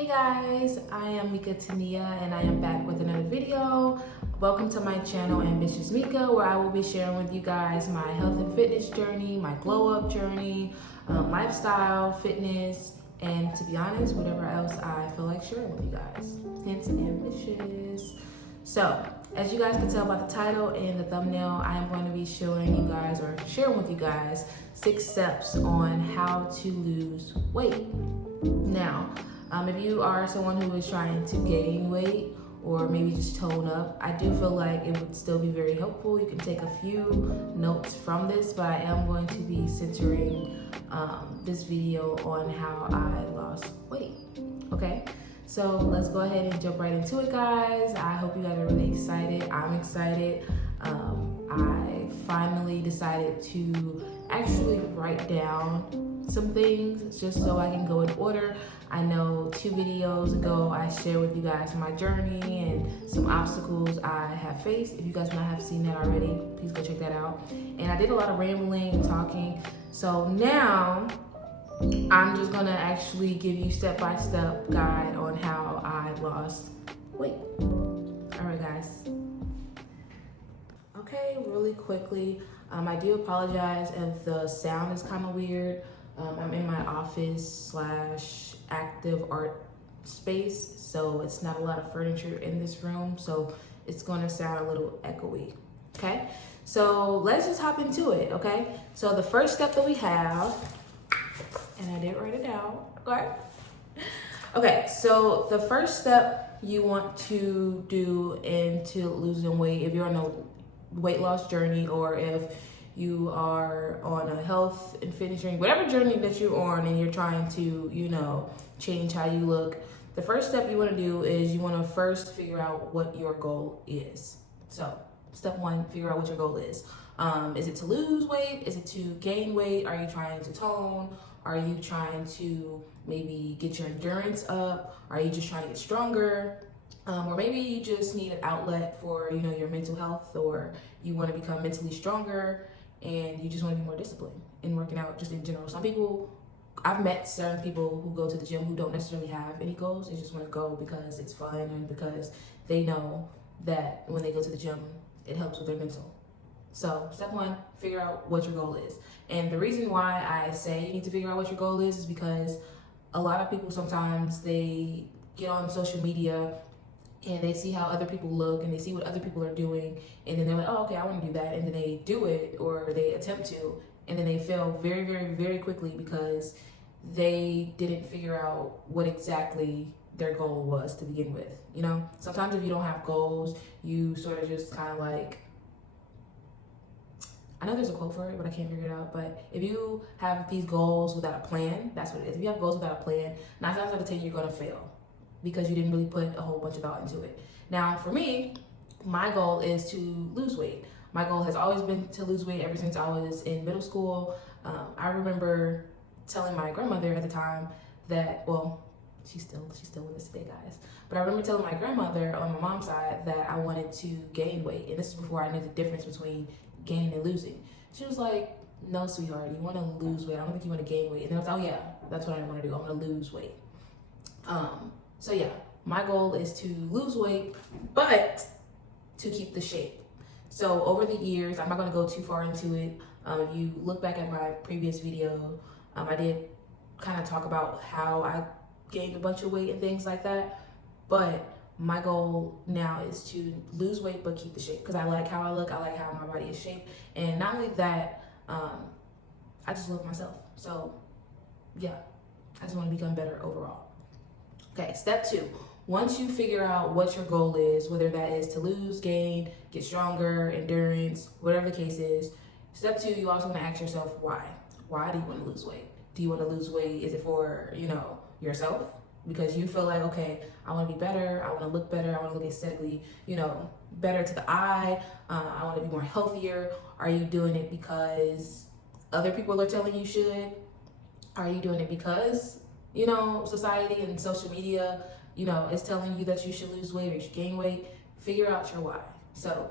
Hey guys, I am Mika Tania and I am back with another video. Welcome to my channel Ambitious Mika, where I will be sharing with you guys my health and fitness journey, my glow up journey, lifestyle, fitness, and to be honest, whatever else I feel like sharing with you guys. Hence ambitious. So, as you guys can tell by the title and the thumbnail, I am going to be showing you guys or sharing with you guys 6 steps on how to lose weight. Now, if you are someone who is trying to gain weight or maybe just tone up, I do feel like it would still be very helpful. You can take a few notes from this, but I am going to be centering this video on how I lost weight. Okay, so let's go ahead and jump right into it, guys. I hope you guys are really excited. I'm excited. I finally decided to actually write down some things just so I can go in order. I know 2 videos ago I shared with you guys my journey and some obstacles I have faced. If you guys might have seen that already, please go check that out. And I did a lot of rambling and talking. So now I'm just gonna actually give you step-by-step guide on how I lost weight. All right, guys. Okay, really quickly, I do apologize if the sound is kind of weird. I'm in my office / active art space, so it's not a lot of furniture in this room, so it's going to sound a little echoey. Okay, so let's just hop into it. Okay, so the first step that we have, and I did write it down. Okay, so the first step you want to do into losing weight, if you're on a weight loss journey or if you are on a health and fitness journey, whatever journey that you're on and you're trying to, change how you look, the first step you want to do is you want to first figure out what your goal is. So step 1, figure out what your goal is. Is it to lose weight? Is it to gain weight? Are you trying to tone? Are you trying to maybe get your endurance up? Are you just trying to get stronger? Or maybe you just need an outlet for, your mental health, or you want to become mentally stronger and you just want to be more disciplined in working out just in general. Some people, I've met certain people who go to the gym who don't necessarily have any goals. They just want to go because it's fun and because they know that when they go to the gym, it helps with their mental. So step 1, figure out what your goal is. And the reason why I say you need to figure out what your goal is because a lot of people sometimes they get on social media and they see how other people look and they see what other people are doing, and then they're like, oh, okay, I want to do that, and then they do it or they attempt to, and then they fail very, very, very quickly because they didn't figure out what exactly their goal was to begin with. Sometimes if you don't have goals, you sort of just kind of like, I know there's a quote for it, but I can't figure it out. But if you have these goals without a plan, that's what it is. If you have goals without a plan, 9 times out of 10, you're going to fail because you didn't really put a whole bunch of thought into it. Now, for me, my goal is to lose weight. My goal has always been to lose weight ever since I was in middle school. I remember telling my grandmother at the time that, well, she's still with us today, guys. But I remember telling my grandmother on my mom's side that I wanted to gain weight. And this is before I knew the difference between gaining and losing. She was like, no, sweetheart, you want to lose weight. I don't think you want to gain weight. And then I was like, oh yeah, that's what I want to do. I want to lose weight. So yeah, my goal is to lose weight, but to keep the shape. So over the years, I'm not going to go too far into it. If you look back at my previous video, I did kind of talk about how I gained a bunch of weight and things like that. But my goal now is to lose weight, but keep the shape because I like how I look. I like how my body is shaped. And not only that, I just love myself. So yeah, I just want to become better overall. Okay, step 2. Once you figure out what your goal is, whether that is to lose, gain, get stronger, endurance, whatever the case is, step 2, you also want to ask yourself why. Why do you want to lose weight? Do you want to lose weight? Is it for, yourself? Because you feel like, okay, I want to be better, I want to look better, I want to look aesthetically, better to the eye, I want to be more healthier. Are you doing it because other people are telling you should? Are you doing it because society and social media, is telling you that you should lose weight or you should gain weight? Figure out your why. So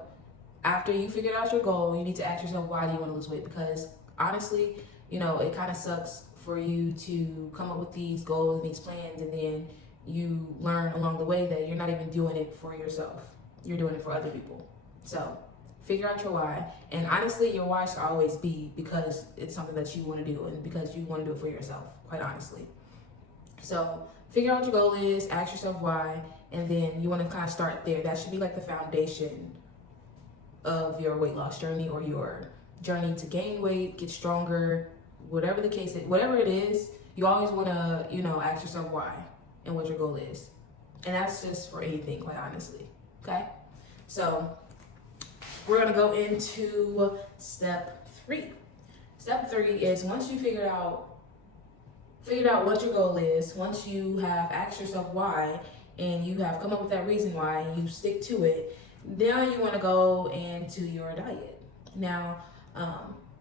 after you figured out your goal, you need to ask yourself, why do you want to lose weight? Because honestly, it kind of sucks for you to come up with these goals and these plans and then, you learn along the way that you're not even doing it for yourself. You're doing it for other people. So figure out your why. And honestly, your why should always be because it's something that you want to do and because you want to do it for yourself, quite honestly. So figure out what your goal is, ask yourself why, and then you want to kind of start there. That should be like the foundation of your weight loss journey or your journey to gain weight, get stronger, whatever the case is, whatever it is, you always want to, ask yourself why and what your goal is. And that's just for anything, quite honestly. Okay? So we're going to go into step 3. Step 3 is once you figured out what your goal is, once you have asked yourself why, and you have come up with that reason why, and you stick to it, now you want to go into your diet. Now,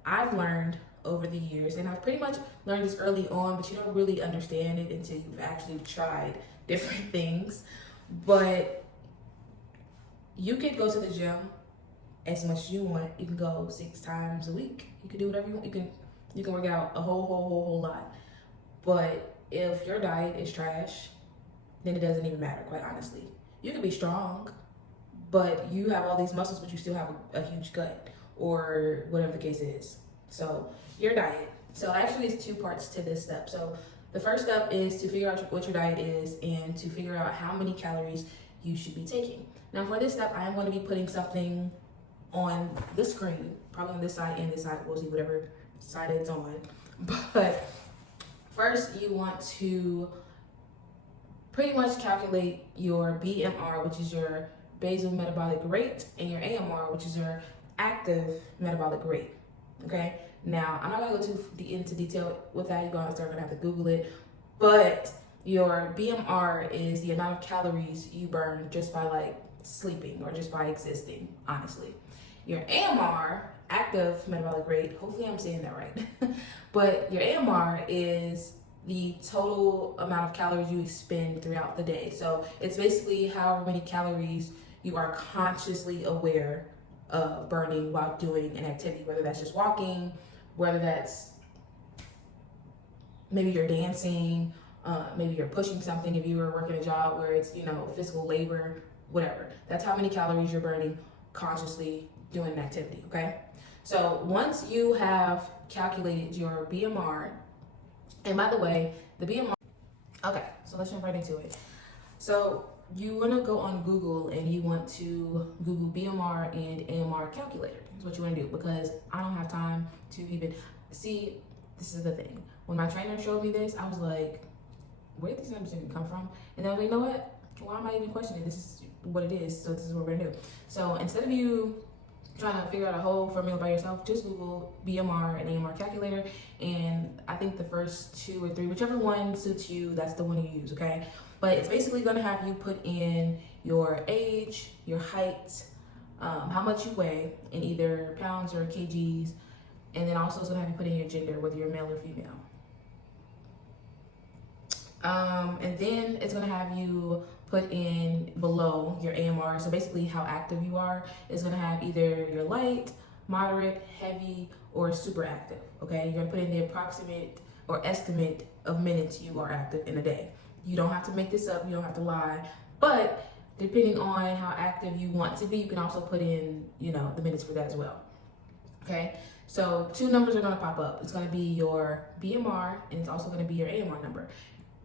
I've learned over the years, and I've pretty much learned this early on, but you don't really understand it until you've actually tried different things. But you could go to the gym as much as you want. You can go 6 times a week. You can do whatever you want. You can work out a whole lot. But if your diet is trash, then it doesn't even matter, quite honestly. You can be strong, but you have all these muscles, but you still have a huge gut, or whatever the case is. So your diet. So actually it's 2 parts to this step. So the first step is to figure out what your diet is and to figure out how many calories you should be taking. Now for this step, I am going to be putting something on the screen, probably on this side and this side. We'll see whatever side it's on. But first you want to pretty much calculate your BMR, which is your basal metabolic rate, and your AMR, which is your active metabolic rate. Okay, now I'm not gonna go too into detail with that. You guys are gonna have to Google it. But your BMR is the amount of calories you burn just by like sleeping or just by existing, honestly. Your AMR, active metabolic rate, hopefully I'm saying that right. But your AMR is the total amount of calories you expend throughout the day. So it's basically however many calories you are consciously aware of burning while doing an activity, whether that's just walking, whether that's maybe you're dancing, maybe you're pushing something if you were working a job where it's, physical labor, whatever. That's how many calories you're burning consciously doing an activity, okay? So once you have calculated your BMR, and by the way, the BMR, okay, so let's jump right into it. So you want to go on Google and you want to Google BMR and AMR calculator. That's what you want to do, because I don't have time to even see. This is the thing. When my trainer showed me this, I was like, where did these numbers even come from? And then I was like, you know what? Why am I even questioning? This is what it is, so this is what we're going to do. So instead of you trying to figure out a whole formula by yourself, just Google BMR and AMR calculator, and I think the first 2 or 3, whichever one suits you, that's the one you use, okay? But it's basically going to have you put in your age, your height, how much you weigh in either pounds or kgs, and then also it's going to have you put in your gender, whether you're male or female. And then it's going to have you put in below your AMR, so basically how active you are. It's going to have either your light, moderate, heavy, or super active, okay? You're going to put in the approximate or estimate of minutes you are active in a day. You don't have to make this up, you don't have to lie, but depending on how active you want to be, you can also put in, the minutes for that as well, okay? So 2 numbers are going to pop up. It's going to be your BMR, and it's also going to be your AMR number.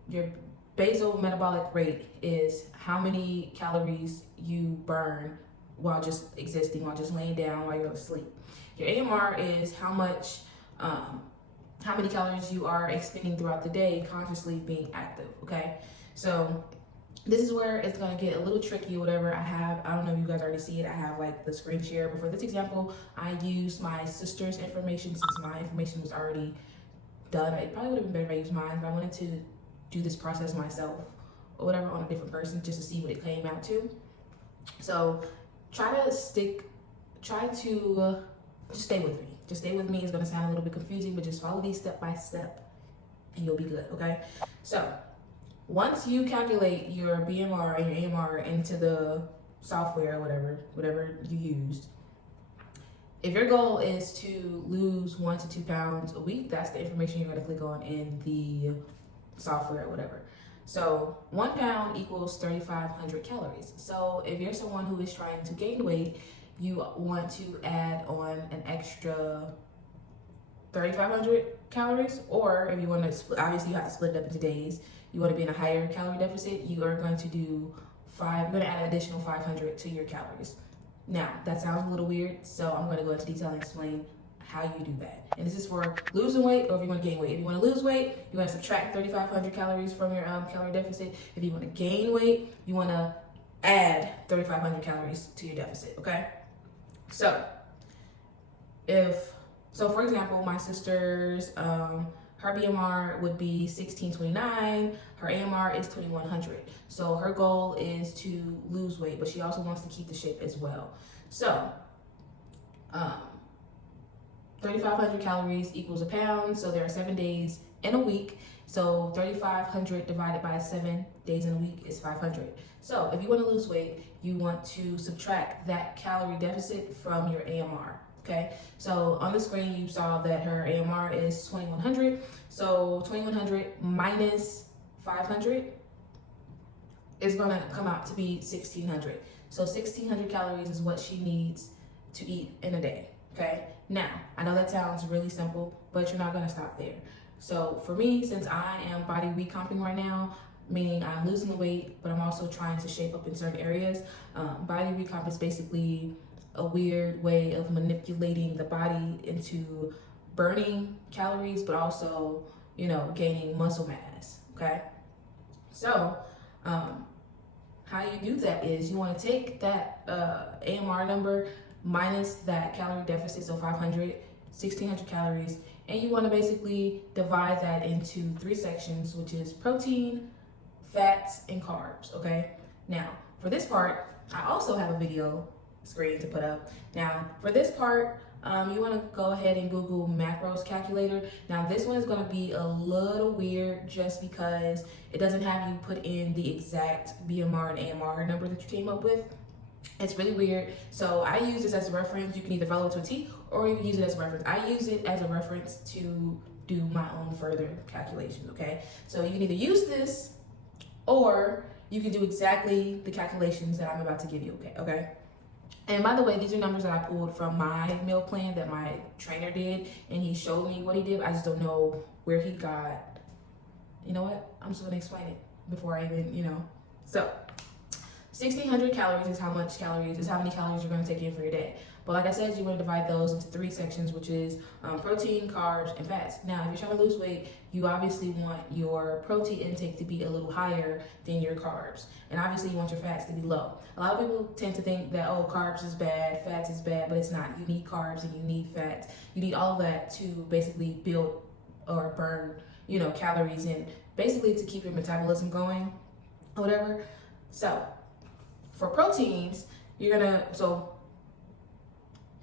Your basal metabolic rate is how many calories you burn while just existing, while just laying down, while you're asleep. Your AMR is how many calories you are expending throughout the day consciously being active, okay? So this is where it's gonna get a little tricky or whatever. I don't know if you guys already see it, I have like the screen share, but for this example, I used my sister's information since my information was already done. It probably would have been better if I used mine, but I wanted to do this process myself or whatever on a different person just to see what it came out to. So try to just stay with me. Just stay with me. It's gonna sound a little bit confusing, but just follow these step by step and you'll be good, okay? So once you calculate your BMR and your AMR into the software or whatever you used, if your goal is to lose 1 to 2 pounds a week, that's the information you're gonna click on in the software or whatever. So 1 pound equals 3,500 calories. So if you're someone who is trying to gain weight, you want to add on an extra 3,500 calories, or if you want to split, obviously you have to split it up into days. You want to be in a higher calorie deficit, you are going to do you're going to add an additional 500 to your calories. Now, that sounds a little weird, so I'm going to go into detail and explain how you do that. And this is for losing weight or if you want to gain weight. If you want to lose weight, you want to subtract 3,500 calories from your calorie deficit. If you want to gain weight, you want to add 3,500 calories to your deficit, okay? So, for example, my sister's, her BMR would be 1629, her AMR is 2100. So her goal is to lose weight, but she also wants to keep the shape as well. So, 3,500 calories equals a pound. So there are 7 days in a week. So 3,500 divided by 7 days in a week is 500. So if you want to lose weight, you want to subtract that calorie deficit from your AMR. Okay, so on the screen you saw that her AMR is 2100. So 2100 minus 500 is gonna come out to be 1600. So 1600 calories is what she needs to eat in a day. Okay, now I know that sounds really simple, but you're not gonna stop there. So for me, since I am body recomping right now, meaning I'm losing the weight, but I'm also trying to shape up in certain areas, body recomp is basically a weird way of manipulating the body into burning calories, but also, you know, gaining muscle mass, okay? So, how you do that is you want to take that AMR number minus that calorie deficit, so 500, 1600 calories, and you want to basically divide that into 3 sections, which is protein, fats, and carbs, okay? Now, for this part, I also have a video screen to put up. Now, for this part, you want to go ahead and Google macros calculator. Now, this one is going to be a little weird just because it doesn't have you put in the exact BMR and AMR number that you came up with. It's really weird. So I use this as a reference. You can either follow it to a T or you can use it as a reference. I use it as a reference to do my own further calculations, okay? So you can either use this or you can do exactly the calculations that I'm about to give you, okay? And by the way, these are numbers that I pulled from my meal plan that my trainer did, and he showed me what he did. I just don't know where he got. You know what? I'm just gonna explain it before I even, So, 1,600 calories is how many calories you're gonna take in for your day. But like I said, you want to divide those into 3 sections, which is protein, carbs, and fats. Now, if you're trying to lose weight, you obviously want your protein intake to be a little higher than your carbs. And obviously, you want your fats to be low. A lot of people tend to think that, oh, carbs is bad, fats is bad, but it's not. You need carbs and you need fats. You need all of that to basically build or burn, calories and basically to keep your metabolism going or whatever. So, for proteins,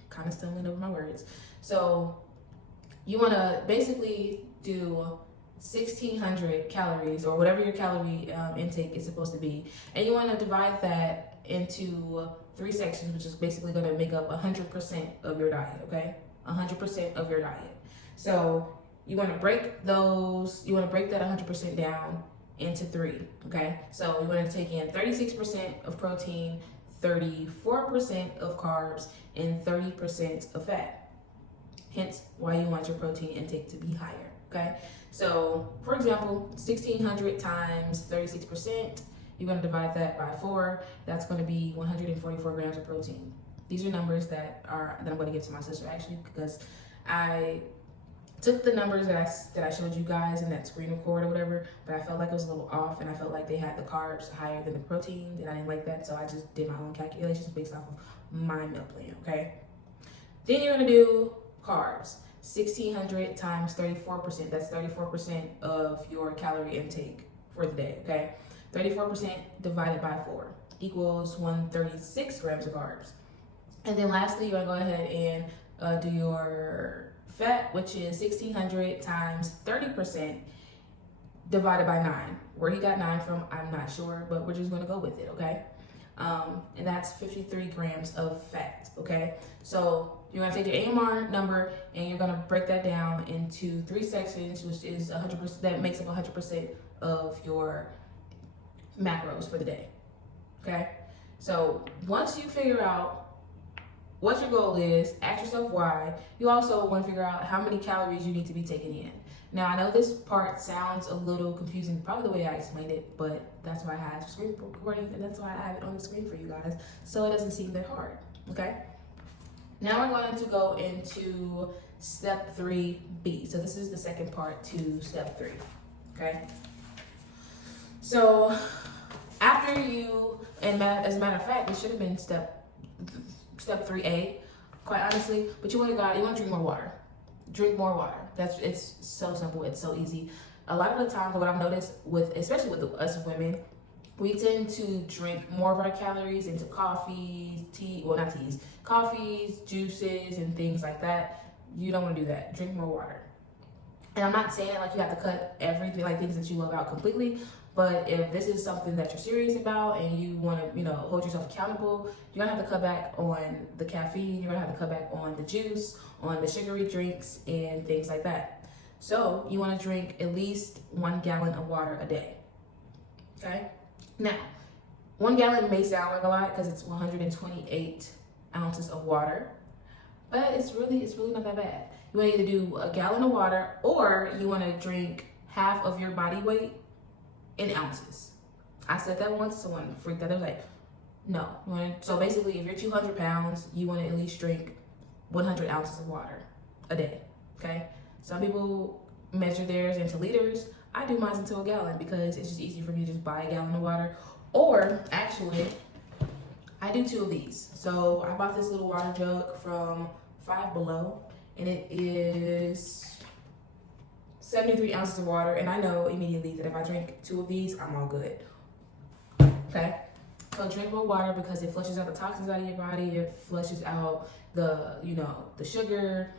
kind of stumbling over my words. So you want to basically do 1,600 calories or whatever your calorie intake is supposed to be. And you want to divide that into 3 sections, which is basically going to make up 100% of your diet, okay? 100% of your diet. So you want to break that 100% down into 3, okay? So you want to take in 36% of protein, 34% of carbs, and 30% of fat. Hence why you want your protein intake to be higher, okay? So, for example, 1,600 times 36%, you're gonna divide that by 4. That's gonna be 144 grams of protein. These are numbers that I'm gonna give to my sister actually, because I took the numbers that I showed you guys in that screen record or whatever, but I felt like it was a little off, and I felt like they had the carbs higher than the protein, and I didn't like that, so I just did my own calculations based off of my meal plan, okay? Then you're gonna do carbs. 1,600 times 34%, that's 34% of your calorie intake for the day, okay? 34% divided by 4 equals 136 grams of carbs. And then lastly, you're gonna go ahead and do your fat, which is 1,600 times 30% divided by 9. Where he got 9 from, I'm not sure, but we're just gonna go with it, okay? And that's 53 grams of fat, okay? So you're gonna take your AMR number and you're gonna break that down into 3 sections, which is 100%, that makes up 100% of your macros for the day. Okay? So once you figure out what your goal is, ask yourself why. You also want to figure out how many calories you need to be taking in. Now, I know this part sounds a little confusing, probably the way I explained it, but that's why I have screen recording, and that's why I have it on the screen for you guys, so it doesn't seem that hard, okay? Now we're going to go into step 3B. So this is the second part to step 3, okay? So after you, and as a matter of fact, it should have been step 3A, quite honestly, but you want to drink more water. Drink more water. It's so simple. It's so easy. A lot of the time, what I've noticed especially with us women, we tend to drink more of our calories into coffees, coffees, juices, and things like that. You don't want to do that. Drink more water. And I'm not saying like you have to cut everything, like things that you love out completely, but if this is something that you're serious about and you want to, hold yourself accountable, you're gonna have to cut back on the caffeine, you're gonna have to cut back on the juice, on the sugary drinks, and things like that. So you want to drink at least 1 gallon of water a day. Okay? Now, 1 gallon may sound like a lot because it's 128 ounces of water, but it's really not that bad. You want to either do a gallon of water, or you want to drink half of your body weight in ounces. I said that once, someone freaked out. They was like, no. So basically, if you're 200 pounds, you want to at least drink 100 ounces of water a day, okay? Some people measure theirs into liters. I do mine into a gallon because it's just easy for me to just buy a gallon of water. Or actually, I do 2 of these. So I bought this little water jug from Five Below, and it is 73 ounces of water, and I know immediately that if I drink 2 of these, I'm all good. Okay? So drink more water because it flushes out the toxins out of your body, it flushes out the sugar,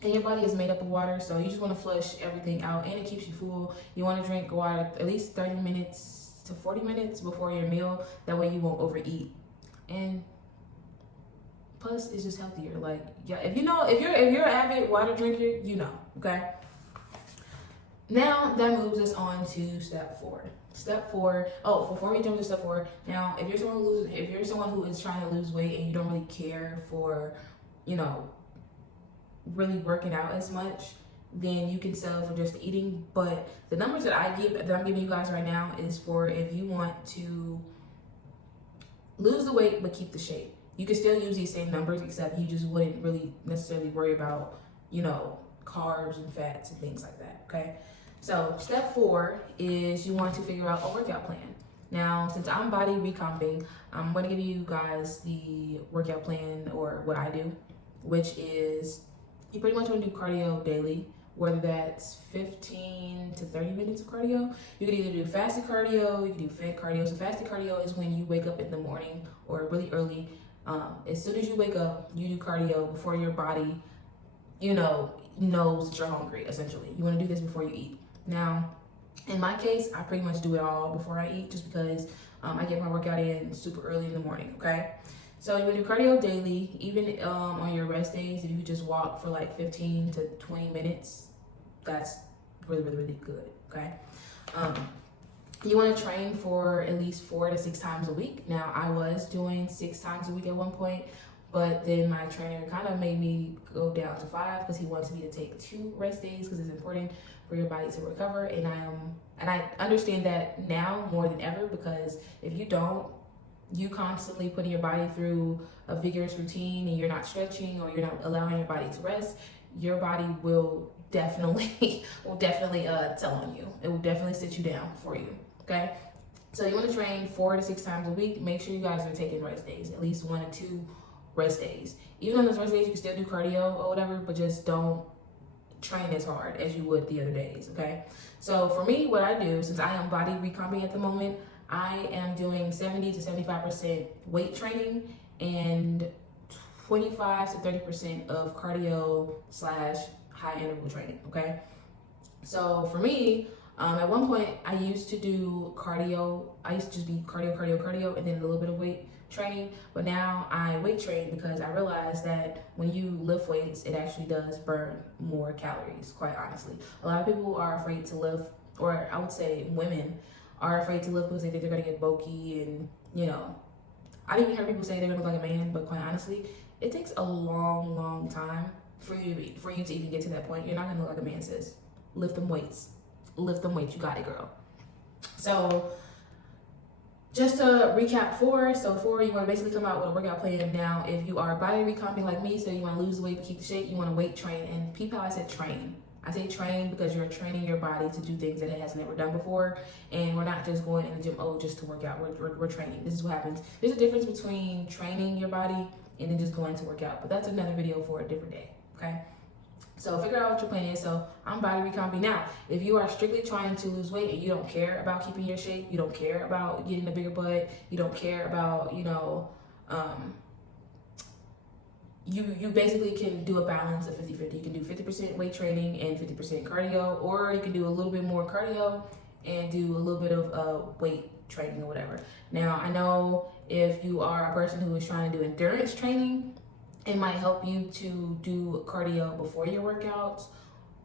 and your body is made up of water, so you just want to flush everything out, and it keeps you full. You want to drink water at least 30 minutes to 40 minutes before your meal. That way you won't overeat. And plus, it's just healthier. Like, yeah, if you're an avid water drinker, okay? Now that moves us on to step 4. Step 4. Oh, before we jump to step 4, now if you're someone who is trying to lose weight and you don't really care for, really working out as much, then you can settle for just eating. But the numbers that I'm giving you guys right now is for if you want to lose the weight but keep the shape. You can still use these same numbers, except you just wouldn't really necessarily worry about, carbs and fats and things like that, okay? So step 4 is you want to figure out a workout plan. Now, since I'm body recomping, I'm going to give you guys the workout plan, or what I do, which is you pretty much want to do cardio daily, whether that's 15 to 30 minutes of cardio. You can either do fasted cardio, you can do fed cardio. So fasted cardio is when you wake up in the morning or really early. As soon as you wake up, you do cardio before your body, knows that you're hungry, essentially. You want to do this before you eat. Now, in my case, I pretty much do it all before I eat, just because I get my workout in super early in the morning, okay? So you want to do cardio daily, even on your rest days. If you just walk for like 15 to 20 minutes, that's really, really, really good, okay? You want to train for at least 4 to 6 times a week. Now, I was doing 6 times a week at one point, but then my trainer kind of made me go down to 5 because he wants me to take 2 rest days because it's important for your body to recover. And I understand that now more than ever, because if you don't, you constantly putting your body through a vigorous routine and you're not stretching or you're not allowing your body to rest, your body will definitely tell on you. It will definitely sit you down for you, okay? So you want to train 4 to 6 times a week. Make sure you guys are taking rest days, at least 1 or 2 rest days. Even on those rest days, you can still do cardio or whatever, but just don't train as hard as you would the other days, okay? So for me, what I do, since I am body recomping at the moment, I am doing 70 to 75% weight training and 25 to 30% of cardio / high interval training, okay? So for me, at one point I used to do cardio. I used to just be cardio, and then a little bit of weight training. But now I weight train because I realized that when you lift weights, it actually does burn more calories, quite honestly. A lot of people are afraid to lift, or I would say women are afraid to lift because they think they're gonna get bulky, and you know, I've even heard people say they're gonna look like a man, but quite honestly, it takes a long, long time for you to even get to that point. You're not gonna look like a man, sis. Lift them weights. Lift them weights. You got it, girl. So just to recap 4, so 4, you want to basically come out with a workout plan. Now, if you are body recomping like me, so you want to lose weight but keep the shape, you want to weight train. And people, I said train. I say train because you're training your body to do things that it has never done before. And we're not just going in the gym, just to work out. We're training. This is what happens. There's a difference between training your body and then just going to work out. But that's another video for a different day, okay? So figure out what your plan is. So I'm body recomping. Now, if you are strictly trying to lose weight and you don't care about keeping your shape, you don't care about getting a bigger butt, you don't care about, you know, you basically can do a balance of 50-50. You can do 50% weight training and 50% cardio, or you can do a little bit more cardio and do a little bit of weight training or whatever. Now, I know if you are a person who is trying to do endurance training, it might help you to do cardio before your workouts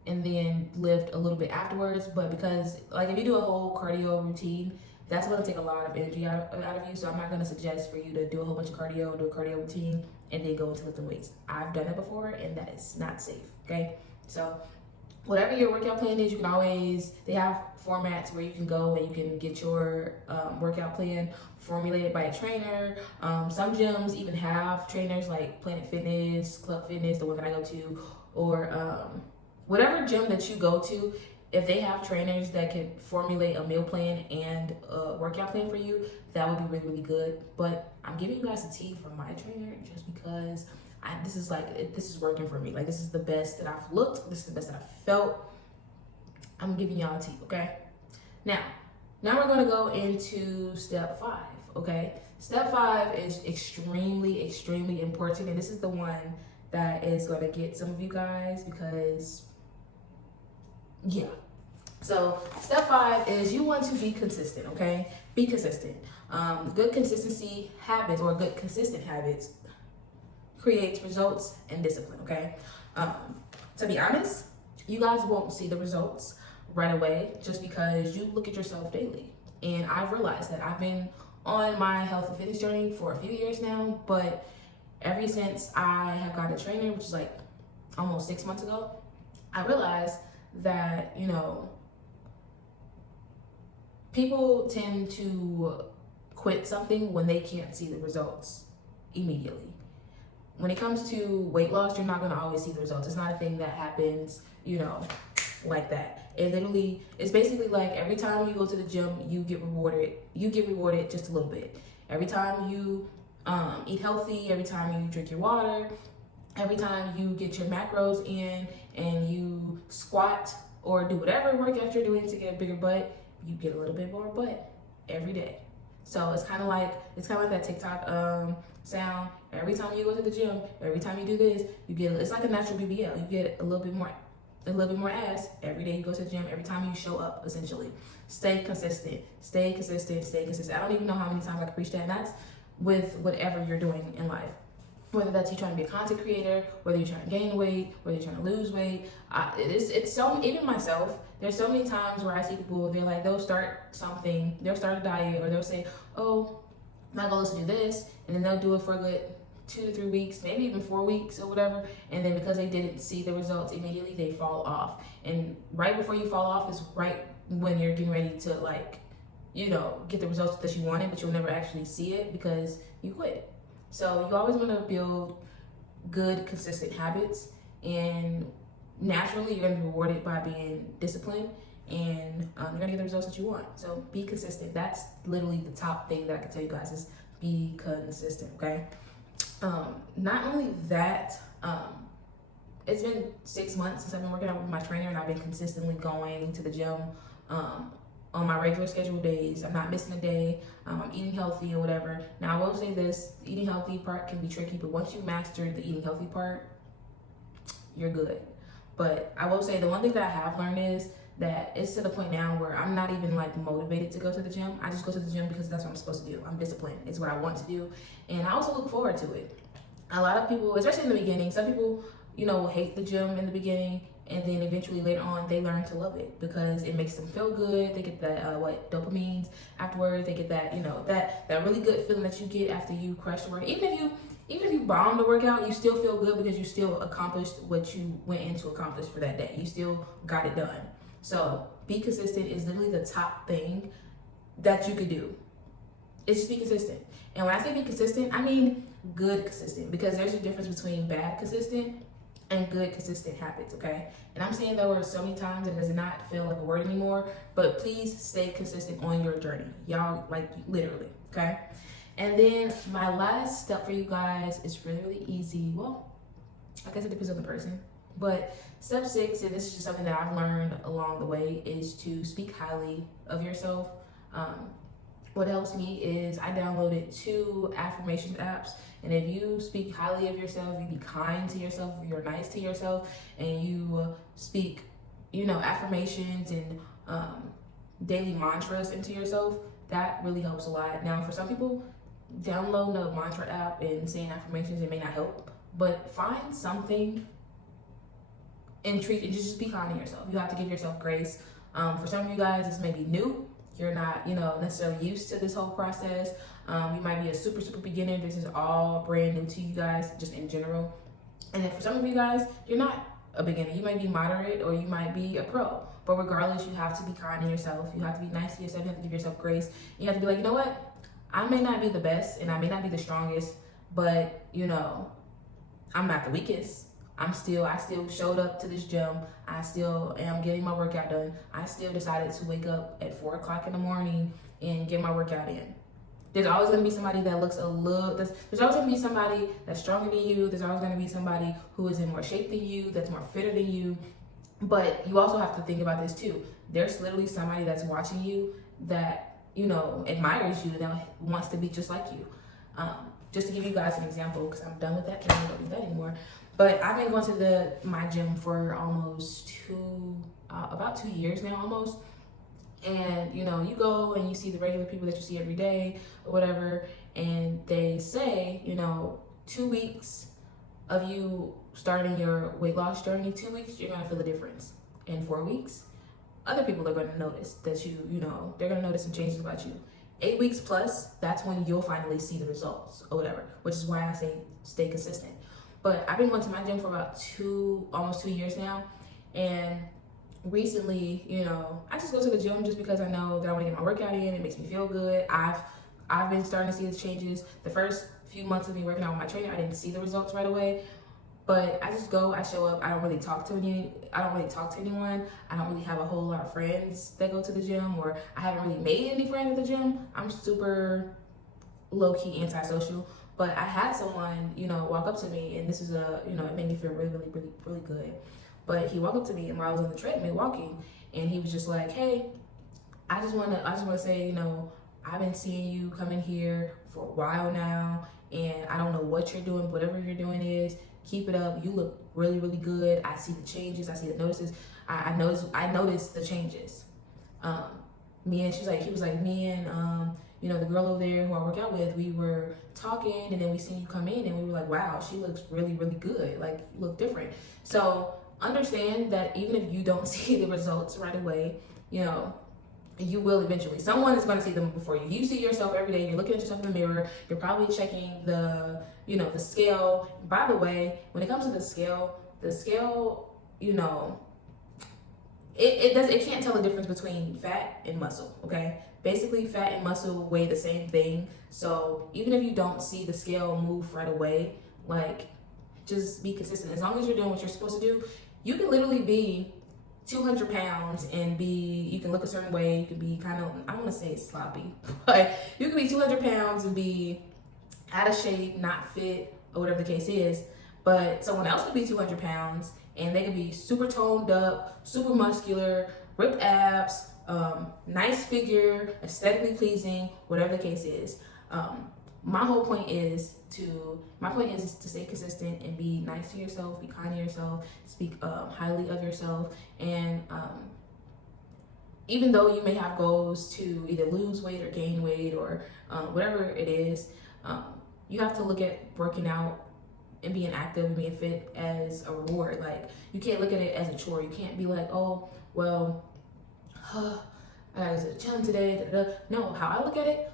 and then lift a little bit afterwards. But because, like, if you do a whole cardio routine, that's going to take a lot of energy out of you. So I'm not going to suggest for you to do a whole bunch of cardio, do a cardio routine, and then go into lifting weights. I've done it before, and that is not safe, okay? So whatever your workout plan is, you can always, they have formats where you can go and you can get your workout plan formulated by a trainer. Some gyms even have trainers like Planet Fitness, Club Fitness, the one that I go to, or whatever gym that you go to. If they have trainers that can formulate a meal plan and a workout plan for you, that would be really, really good. But I'm giving you guys a tea from my trainer just because this is working for me. Like, this is the best that I've looked. This is the best that I've felt. I'm giving y'all a tea, okay? Now we're gonna go into step 5, okay? Step 5 is extremely, extremely important, and this is the one that is gonna get some of you guys because, yeah. So step 5 is you want to be consistent, okay? Be consistent. Good consistency habits, or good consistent habits, creates results and discipline, okay? To be honest, you guys won't see the results right away just because you look at yourself daily. And I've realized that I've been on my health and fitness journey for a few years now, but ever since I have got a trainer, which is like almost 6 months ago, I realized that, you know, people tend to quit something when they can't see the results immediately. When it comes to weight loss, you're not gonna always see the results. It's not a thing that happens, you know, like that. It's basically like every time you go to the gym, you get rewarded just a little bit. Every time you eat healthy, every time you drink your water, every time you get your macros in and you squat or do whatever workout you're doing to get a bigger butt, you get a little bit more butt every day. So it's kind of like that TikTok sound. Every time you go to the gym, every time you do this, it's like a natural BBL. You get a little bit more ass every day you go to the gym, every time you show up, essentially. Stay consistent. I don't even know how many times I can preach that, and that's with whatever you're doing in life. Whether that's you trying to be a content creator, whether you're trying to gain weight, whether you're trying to lose weight. Even myself, there's so many times where I see people, they'll start something, they'll start a diet, or they'll say, oh, my goal is to do this, and then they'll do it for a good 2 to 3 weeks, maybe even 4 weeks or whatever, and then because they didn't see the results immediately, they fall off. And right before you fall off is right when you're getting ready to, like, you know, get the results that you wanted, but you'll never actually see it because you quit. So you always want to build good, consistent habits, and naturally you're going to be rewarded by being disciplined, and you're going to get the results that you want. So be consistent. That's literally the top thing that I can tell you guys is be consistent, okay? Not only that, it's been 6 months since I've been working out with my trainer, and I've been consistently going to the gym on my regular scheduled days. I'm not missing a day. I'm eating healthy or whatever. Now, I will say this, the eating healthy part can be tricky, but once you master the eating healthy part, you're good. But I will say the one thing that I have learned is that it's to the point now where I'm not even like motivated to go to the gym. I just go to the gym because that's what I'm supposed to do. I'm disciplined. It's what I want to do. And I also look forward to it. A lot of people, especially in the beginning, some people, you know, hate the gym in the beginning, and then eventually later on they learn to love it because it makes them feel good. They get that dopamines afterwards. They get that that really good feeling that you get after you crush the workout. Even if you bomb the workout, you still feel good because you still accomplished what you went in to accomplish for that day. You still got it done. So be consistent is literally the top thing that you could do. It's just be consistent. And when I say be consistent, I mean good consistent, because there's a difference between bad consistent and good consistent habits, okay? And I'm saying that word so many times it does not feel like a word anymore, but please stay consistent on your journey. Y'all, like literally, okay? And then my last step for you guys is really, really easy. Well, I guess it depends on the person. But step 6, and this is just something that I've learned along the way, is to speak highly of yourself. What helps me is I downloaded 2 affirmation apps, and if you speak highly of yourself, you be kind to yourself, you're nice to yourself, and you speak, affirmations and daily mantras into yourself, that really helps a lot. Now, for some people, downloading a mantra app and saying affirmations, it may not help, but find something and just be kind to yourself. You have to give yourself grace. For some of you guys, this may be new. You're not, necessarily used to this whole process. You might be a super, super beginner. This is all brand new to you guys, just in general. And then for some of you guys, you're not a beginner. You might be moderate or you might be a pro. But regardless, you have to be kind to yourself. You have to be nice to yourself. You have to give yourself grace. You have to be like, you know what? I may not be the best and I may not be the strongest, but, I'm not the weakest. I still showed up to this gym. I still am getting my workout done. I still decided to wake up at 4 o'clock in the morning and get my workout in. There's always going to be somebody that looks there's always going to be somebody that's stronger than you. There's always going to be somebody who is in more shape than you, that's more fitter than you. But you also have to think about this too. There's literally somebody that's watching you that, admires you, that wants to be just like you. Just to give you guys an example, because I'm done with that, I don't do that anymore. But I've been going to my gym for almost about 2 years now, almost. And, you go and you see the regular people that you see every day or whatever, and they say, 2 weeks of you starting your weight loss journey, 2 weeks, you're going to feel the difference. In 4 weeks, other people are going to notice that they're going to notice some changes about you. 8 weeks plus, that's when you'll finally see the results or whatever, which is why I say stay consistent. But I've been going to my gym for about almost 2 years now. And recently, I just go to the gym just because I know that I want to get my workout in. It makes me feel good. I've been starting to see the changes. The first few months of me working out with my trainer, I didn't see the results right away. But I just go, I show up. I don't really talk to anyone. I don't really have a whole lot of friends that go to the gym, or I haven't really made any friends at the gym. I'm super low-key antisocial. But I had someone, walk up to me, and this is it made me feel really, really, really, really good. But he walked up to me, and while I was on the treadmill walking, and he was just like, "Hey, I just want to say, I've been seeing you come in here for a while now, and I don't know what you're doing, whatever you're doing is, keep it up. You look really, really good. I see the changes. I see the notices. I noticed the changes." He was like, me and the girl over there who I work out with, we were talking, and then we seen you come in, and we were like, wow, she looks really, really good. Like, you look different. So understand that even if you don't see the results right away, you will eventually. Someone is going to see them before you. You see yourself every day. You're looking at yourself in the mirror. You're probably checking the scale. By the way, when it comes to the scale, it can't tell the difference between fat and muscle, okay? Basically, fat and muscle weigh the same thing. So even if you don't see the scale move right away, just be consistent. As long as you're doing what you're supposed to do, you can literally be 200 pounds and you can look a certain way. You can be kind of, I don't want to say sloppy, but you can be 200 pounds and be out of shape, not fit, or whatever the case is. But someone else could be 200 pounds and they could be super toned up, super muscular, ripped abs, nice figure, aesthetically pleasing, whatever the case is. My point is to stay consistent and be nice to yourself, be kind to yourself, speak highly of yourself, and even though you may have goals to either lose weight or gain weight or whatever it is, you have to look at working out and being active and being fit as a reward. Like, you can't look at it as a chore. You can't be like, oh, well, I gotta go to the gym today. Da, da, da. No, how I look at it,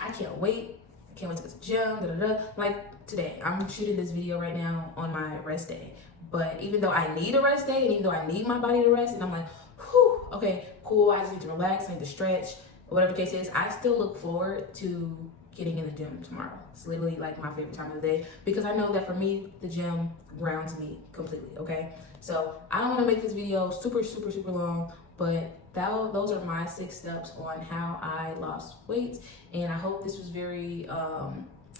I can't wait. I can't wait to go to the gym. Da, da, da. Like today, I'm shooting this video right now on my rest day. But even though I need a rest day, and even though I need my body to rest, and I'm like, whew, okay, cool, I just need to relax, I need to stretch, whatever the case is, I still look forward to getting in the gym tomorrow. It's literally like my favorite time of the day because I know that for me, the gym grounds me completely, okay? So I don't want to make this video super, super, super long, but those are my 6 steps on how I lost weight. And I hope this was very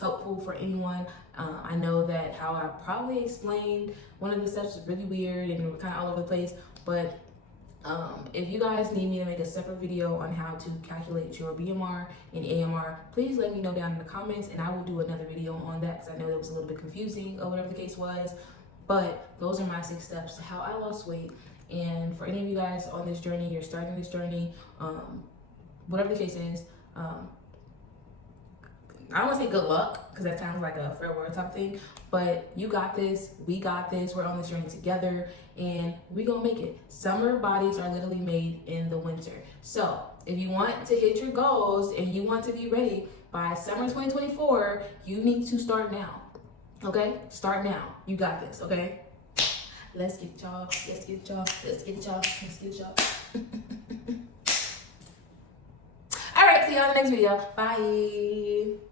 helpful for anyone. I know that how I probably explained one of the steps was really weird and kind of all over the place, but if you guys need me to make a separate video on how to calculate your BMR and AMR, please let me know down in the comments, and I will do another video on that because I know that was a little bit confusing or whatever the case was. But those are my 6 steps to how I lost weight. And for any of you guys on this journey, you're starting this journey, whatever the case is, I don't want to say good luck because that sounds like a fair word type thing, but you got this, we got this, we're on this journey together, and we gonna make it. Summer bodies are literally made in the winter. So if you want to hit your goals and you want to be ready by summer 2024, you need to start now, okay? Start now. You got this, okay? Let's get it, y'all. Let's get it, y'all. Let's get it, y'all. Let's get it, y'all. All right, see y'all in the next video. Bye.